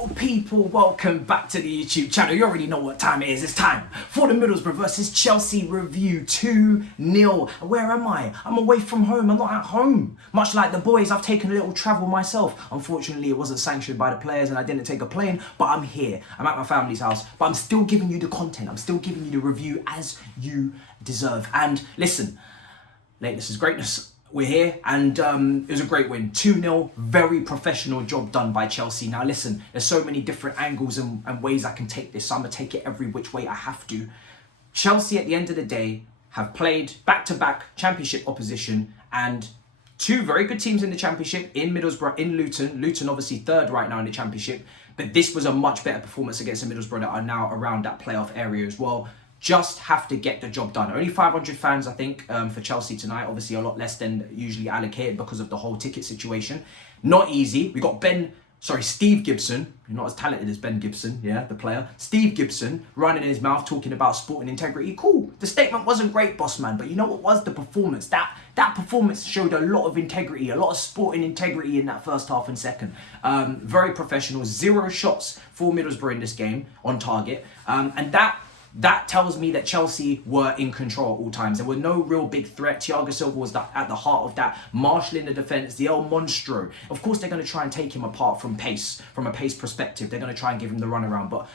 Hello people, welcome back to the YouTube channel. You already know what time it is. It's time for the Middlesbrough versus Chelsea review 2-0. Where am I? I'm away from home. I'm not at home. Much like the boys, I've taken a little travel myself. Unfortunately, it wasn't sanctioned by the players and I didn't take a plane, but I'm here. I'm at my family's house, but I'm still giving you the content. I'm still giving you the review as you deserve. And listen, Lateness is greatness. We're here and it was a great win. 2-0, very professional job done by Chelsea. Now listen, there's so many different angles and ways I can take this, so I'm going to take it every which way I have to. Chelsea at the end of the day have played back-to-back championship opposition and two very good teams in the championship, in Middlesbrough, in Luton. Luton obviously third right now in the championship, but this was a much better performance against the Middlesbrough that are now around that playoff area as well. Just have to get the job done. Only 500 fans, I think, for Chelsea tonight. Obviously, a lot less than usually allocated because of the whole ticket situation. Not easy. We got Steve Gibson. You're not as talented as Ben Gibson, yeah, the player. Steve Gibson running in his mouth, talking about sporting integrity. Cool. The statement wasn't great, boss man, but you know what was the performance? That performance showed a lot of integrity, a lot of sporting integrity in that first half and second. Very professional. 0 shots for Middlesbrough in this game on target, and that tells me that Chelsea were in control at all times. There were no real big threat. Thiago Silva was at the heart of that. Marshall in the defence, the El Monstro. Of course, they're going to try and take him apart from a pace perspective. They're going to try and give him the runaround. But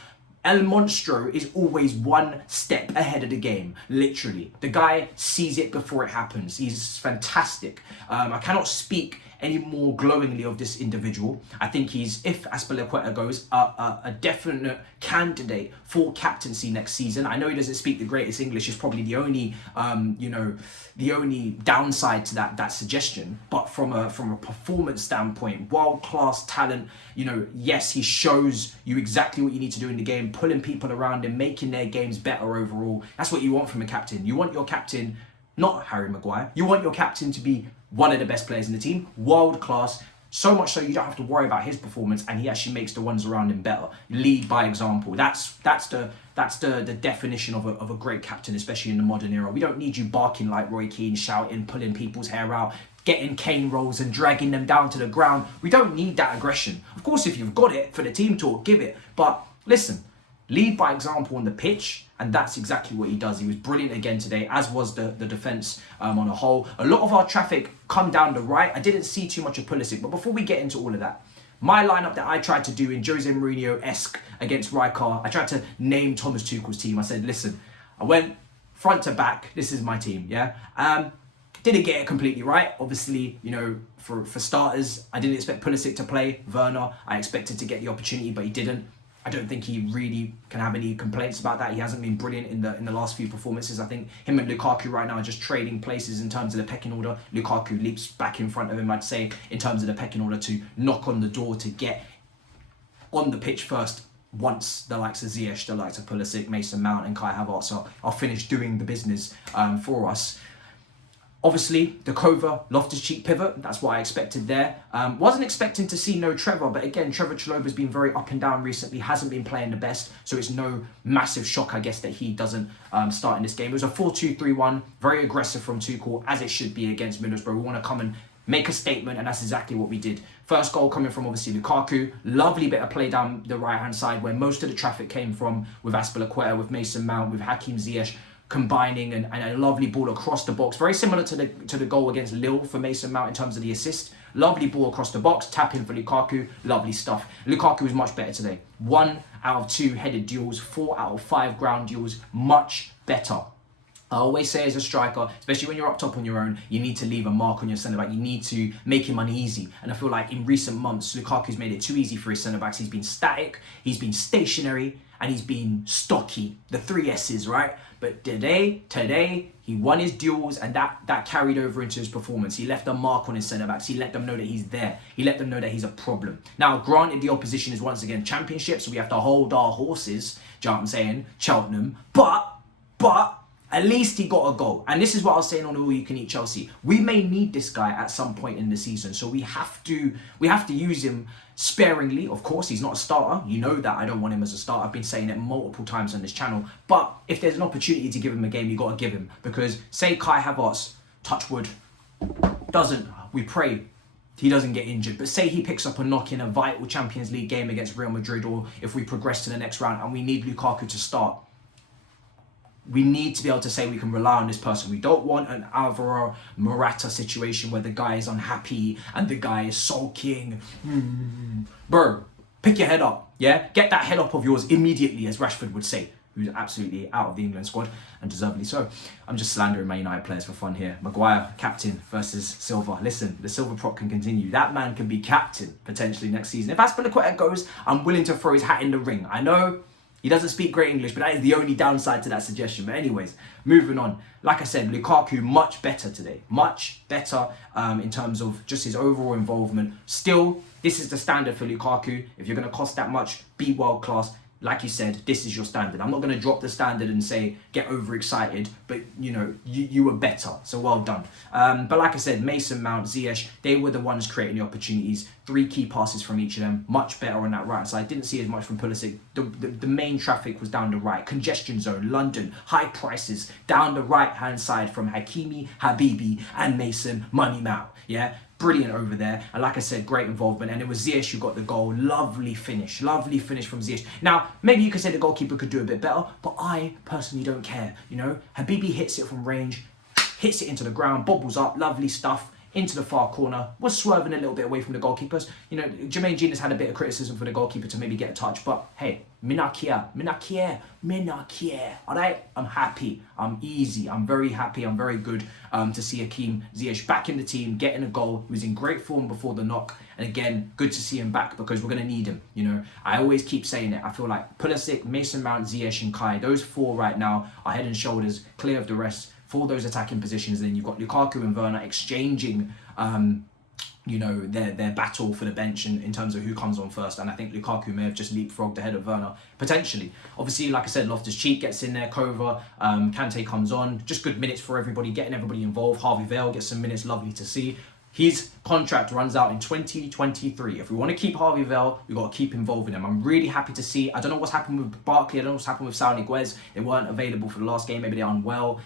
El Monstro is always one step ahead of the game, literally. The guy sees it before it happens. He's fantastic. I cannot speak any more glowingly of this individual. I think he's, if Azpilicueta goes, a definite candidate for captaincy next season. I know he doesn't speak the greatest English. It's probably the only, the only downside to that suggestion. But from a performance standpoint, world-class talent. Yes, he shows you exactly what you need to do in the game, pulling people around and making their games better overall. That's what you want from a captain. You want your captain, not Harry Maguire. You want your captain to be one of the best players in the team, world class, so much so you don't have to worry about his performance, and he actually makes the ones around him better. Lead by example. That's the definition of a great captain, especially in the modern era. We don't need you barking like Roy Keane, shouting, pulling people's hair out, getting cane rolls and dragging them down to the ground. We don't need that aggression. Of course, if you've got it for the team talk, give it. But listen, lead by example on the pitch, and that's exactly what he does. He was brilliant again today, as was the defence on a whole. A lot of our traffic come down the right. I didn't see too much of Pulisic, but before we get into all of that, my lineup that I tried to do in Jose Mourinho-esque against Rijkaard, I tried to name Thomas Tuchel's team. I said, listen, I went front to back. This is my team, yeah? Didn't get it completely right. Obviously, for starters, I didn't expect Pulisic to play. Werner, I expected to get the opportunity, but he didn't. I don't think he really can have any complaints about that. He hasn't been brilliant in the last few performances. I think him and Lukaku right now are just trading places in terms of the pecking order. Lukaku leaps back in front of him, I'd say, in terms of the pecking order, to knock on the door to get on the pitch first. Once the likes of Ziyech, the likes of Pulisic, Mason Mount and Kai Havertz are finished doing the business for us. Obviously, the Kova Loftus-Cheek pivot, that's what I expected there. Wasn't expecting to see no Trevor, but again, Trevor Chalobah's been very up and down recently, hasn't been playing the best, so it's no massive shock, I guess, that he doesn't start in this game. It was a 4-2-3-1, very aggressive from Tuchel, as it should be against Middlesbrough. We want to come and make a statement, and that's exactly what we did. First goal coming from, obviously, Lukaku. Lovely bit of play down the right-hand side, where most of the traffic came from, with Azpilicueta, with Mason Mount, with Hakim Ziyech, combining and a lovely ball across the box, very similar to the goal against Lille for Mason Mount in terms of the assist. Lovely ball across the box, tap in for Lukaku, lovely stuff. Lukaku was much better today. 1 out of 2 headed duels, 4 out of 5 ground duels, much better. I always say as a striker, especially when you're up top on your own, you need to leave a mark on your centre-back. You need to make him uneasy. And I feel like in recent months, Lukaku's made it too easy for his centre-backs. He's been static, he's been stationary, and he's been stocky. The 3 S's, right? But today, he won his duels, and that carried over into his performance. He left a mark on his centre-backs. He let them know that he's there. He let them know that he's a problem. Now, granted, the opposition is once again Championship, so we have to hold our horses, do you know what I'm saying? Cheltenham. But at least he got a goal. And this is what I was saying on All You Can Eat Chelsea. We may need this guy at some point in the season, so we have to use him sparingly. Of course, he's not a starter. You know that I don't want him as a starter. I've been saying it multiple times on this channel. But if there's an opportunity to give him a game, you got to give him. Because say Kai Havertz, touch wood, doesn't, we pray, he doesn't get injured, but say he picks up a knock in a vital Champions League game against Real Madrid, or if we progress to the next round and we need Lukaku to start, we need to be able to say we can rely on this person. We don't want an Alvaro Morata situation where the guy is unhappy and the guy is sulking. Bro, pick your head up, yeah? Get that head up of yours immediately, as Rashford would say, who's absolutely out of the England squad, and deservedly so. I'm just slandering Man United players for fun here. Maguire, captain versus Silva. Listen, the Silva prop can continue. That man can be captain potentially next season. If Azpilicueta goes, I'm willing to throw his hat in the ring. I know he doesn't speak great English, but that is the only downside to that suggestion. But anyways, moving on. Like I said, Lukaku much better today. Much better in terms of just his overall involvement. Still, this is the standard for Lukaku. If you're going to cost that much, be world class. Like you said, this is your standard. I'm not going to drop the standard and say get overexcited, but you know, you were better, so well done. But like I said, Mason Mount, Ziyech, they were the ones creating the opportunities. 3 key passes from each of them, much better on that right side. Didn't see as much from Pulisic. The main traffic was down the right, congestion zone, London, high prices down the right hand side from Hakimi, Habibi, and Mason Money Mount. Yeah. Brilliant over there, and like I said, great involvement, and it was Ziyech who got the goal. Lovely finish from Ziyech. Now, maybe you could say the goalkeeper could do a bit better, but I personally don't care. You know, Habibi hits it from range, hits it into the ground, bobbles up, lovely stuff, into the far corner, was swerving a little bit away from the goalkeepers. You know, Jermaine Genius had a bit of criticism for the goalkeeper to maybe get a touch, but hey, Minakia, all right? I'm happy, I'm easy, I'm very happy, I'm very good to see Hakim Ziyech back in the team, getting a goal. He was in great form before the knock, and again, good to see him back because we're going to need him, you know? I always keep saying it. I feel like Pulisic, Mason Mount, Ziyech and Kai, those 4 right now are head and shoulders clear of the rest for those attacking positions. Then you've got Lukaku and Werner exchanging you know, their battle for the bench in terms of who comes on first, and I think Lukaku may have just leapfrogged ahead of Werner potentially. Obviously, like I said, Loftus-Cheek gets in there, Kova, Kante comes on, just good minutes for everybody, getting everybody involved. Harvey Vale gets some minutes, lovely to see. His contract runs out in 2023. If we want to keep Harvey Vale, we've got to keep involving him. I'm really happy to see. I don't know what's happened with Barkley. I don't know what's happened with Saul Niguez. They weren't available for the last game. Maybe they're unwell,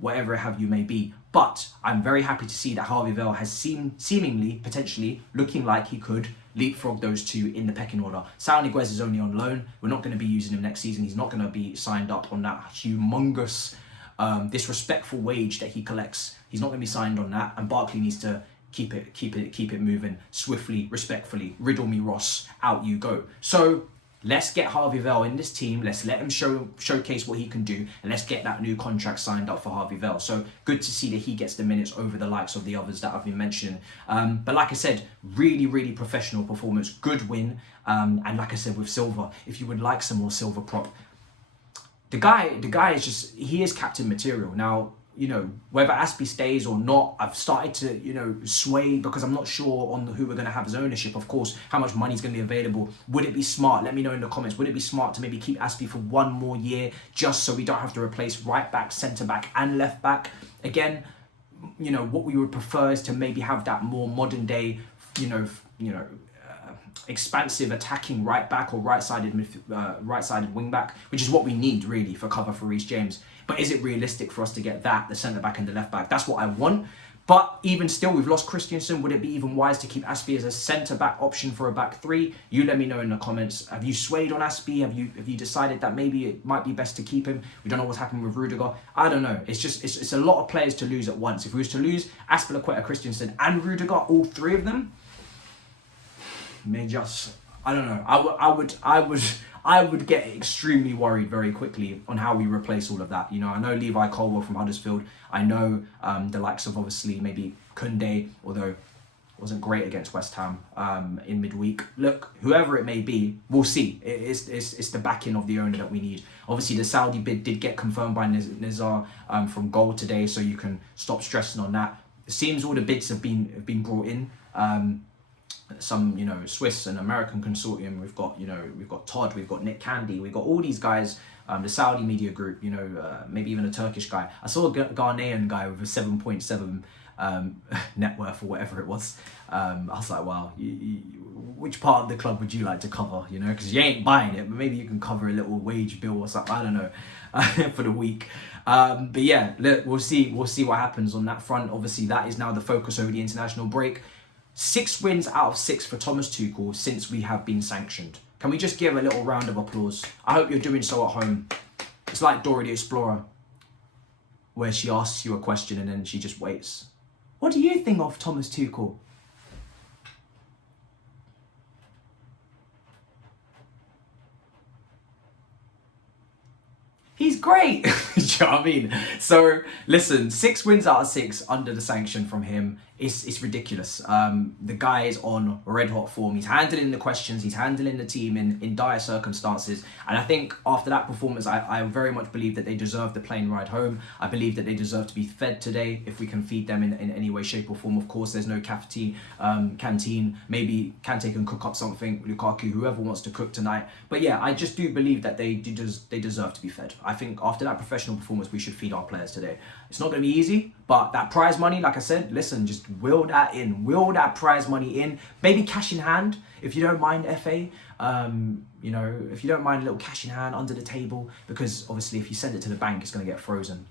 whatever have you may be. But I'm very happy to see that Harvey Vale has seemingly, potentially, looking like he could leapfrog those 2 in the pecking order. Saul Niguez is only on loan. We're not going to be using him next season. He's not going to be signed up on that humongous, disrespectful wage that he collects. He's not going to be signed on that. And Barkley needs to keep it moving swiftly, respectfully. Riddle me Ross, out you go. So let's get Harvey Vale in this team. Let's let him showcase what he can do, and let's get that new contract signed up for Harvey Vale. So good to see that he gets the minutes over the likes of the others that I've been mentioning. But like I said, really, really professional performance, good win. And like I said with Silva, if you would like some more Silva prop, the guy is just, he is captain material. Now, you know, whether Aspie stays or not, I've started to, you know, sway because I'm not sure on who we're going to have as ownership. Of course, how much money is going to be available. Would it be smart? Let me know in the comments. Would it be smart to maybe keep Aspie for 1 more year just so we don't have to replace right back, centre back and left back? Again, you know, what we would prefer is to maybe have that more modern day, expansive attacking right back or right-sided wing back, which is what we need really for cover for Reece James. But is it realistic for us to get that, the centre back and the left back? That's what I want. But even still, we've lost Christensen. Would it be even wise to keep Aspie as a centre back option for a back 3? You let me know in the comments. Have you swayed on Aspie? Have you decided that maybe it might be best to keep him? We don't know what's happened with Rudiger. I don't know. It's just it's a lot of players to lose at once. If we was to lose Azpilicueta, Christensen, and Rudiger, all 3 of them, I don't know. I would get extremely worried very quickly on how we replace all of that. You know, I know Levi Colwell from Huddersfield. I know the likes of obviously maybe Koundé, although wasn't great against West Ham in midweek. Look, whoever it may be, we'll see. It's the backing of the owner that we need. Obviously, the Saudi bid did get confirmed by Nizar from Goal today, so you can stop stressing on that. It seems all the bids have been brought in. Some, you know, Swiss and American consortium. We've got Todd, we've got Nick Candy, we've got all these guys, the Saudi media group, you know, maybe even a Turkish guy. I saw a Ghanaian guy with a 7.7 net worth or whatever it was. I was like, wow, which part of the club would you like to cover, you know, because you ain't buying it, but maybe you can cover a little wage bill or something, I don't know, for the week. But yeah, we'll see what happens on that front. Obviously, that is now the focus over the international break. 6 wins out of 6 for Thomas Tuchel since we have been sanctioned. Can we just give a little round of applause? I hope you're doing so at home. It's like Dora the Explorer, where she asks you a question and then she just waits. What do you think of Thomas Tuchel? He's great. Do you know what I mean? So listen, 6 wins out of 6 under the sanction from him. It's ridiculous. The guy is on red hot form. He's handling the questions. He's handling the team in dire circumstances. And I think after that performance, I very much believe that they deserve the plane ride home. I believe that they deserve to be fed today if we can feed them in any way, shape or form. Of course, there's no canteen. Maybe Kante can cook up something. Lukaku, whoever wants to cook tonight. But yeah, I just do believe that they deserve to be fed. I think after that professional performance, we should feed our players today. It's not going to be easy, but that prize money, like I said, listen, just will that in. Will that prize money in. Maybe cash in hand, if you don't mind, FA. You know, if you don't mind a little cash in hand under the table, because obviously if you send it to the bank, it's going to get frozen.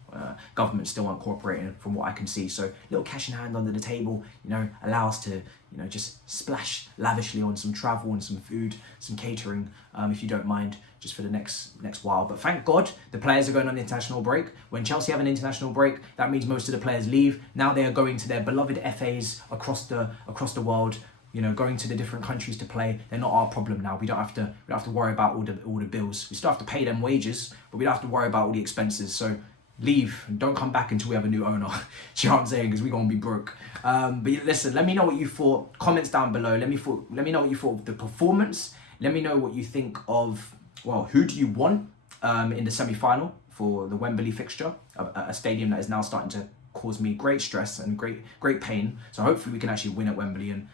Government still aren't cooperating from what I can see. So little cash in hand under the table, you know, allow us to, you know, just splash lavishly on some travel and some food, some catering, if you don't mind, just for the next while. But thank God the players are going on international break. When Chelsea have an international break, that means most of the players leave. Now they are going to their beloved FAs across the world. You know, going to the different countries to play. They're not our problem now. We don't have to worry about all the bills. We still have to pay them wages, but we don't have to worry about all the expenses. So leave and don't come back until we have a new owner. Do you know what I'm saying? Because we're gonna be broke. But listen, let me know what you thought. Comments down below. Let me know what you thought of the performance. Let me know what you think of, well, who do you want in the semi-final for the Wembley fixture, a stadium that is now starting to cause me great stress and great pain. So hopefully we can actually win at Wembley and,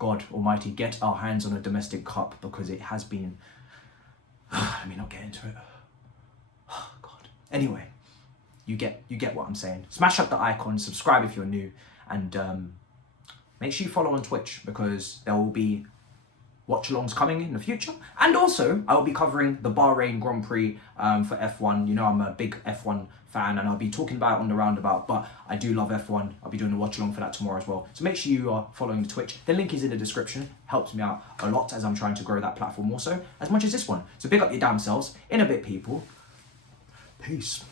God Almighty, get our hands on a domestic cup, because it has been. Let me not get into it. Oh, God. Anyway, you get what I'm saying. Smash up the icon, subscribe if you're new, and make sure you follow on Twitch, because there will be watch-alongs coming in the future. And also, I will be covering the Bahrain Grand Prix for F1. You know, I'm a big F1 fan, and I'll be talking about it on the roundabout, but I do love F1. I'll be doing a watch-along for that tomorrow as well. So make sure you are following the Twitch. The link is in the description. Helps me out a lot as I'm trying to grow that platform also, as much as this one. So pick up your damn selves. In a bit, people. Peace.